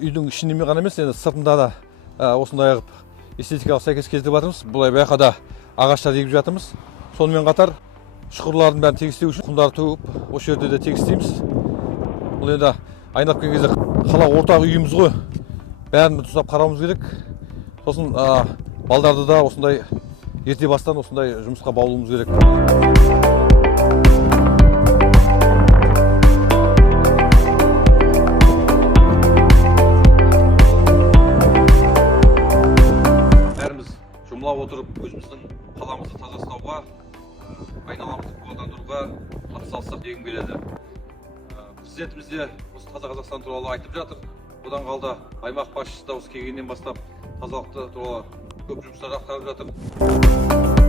үйдің ішінде ғана емес, енді сыртында да осындай қылып эстетикалық сәйкес келтіріп жатырмыз. Бұлай байқада ағаштар егіп жатырмыз. Сонымен қатар шұқырлардың бәрін тегістеу үшін құмдар төгіп, осы жерде де тегістейміз. Бұл енді айналып келген кезде қала ортақ үйіміз ғой. Бәрін тұсап қарауымыз керек. Сосын балдарды да осындай ерте бастан осындай жұмысқа баулуымыз керек. Бәріміз жұмыла отырып өзіміздің қаламызды таза ұстауға, айналамызды көгалдандыруға атсалыссақ дегім келеді. Президентіміз де осы таза Қазақстан туралы айтып жатыр. Одан қалды аймақ басшысы да осы келгеннен бастап тазалықты туралы көп жұмыстар атқарып жатыр.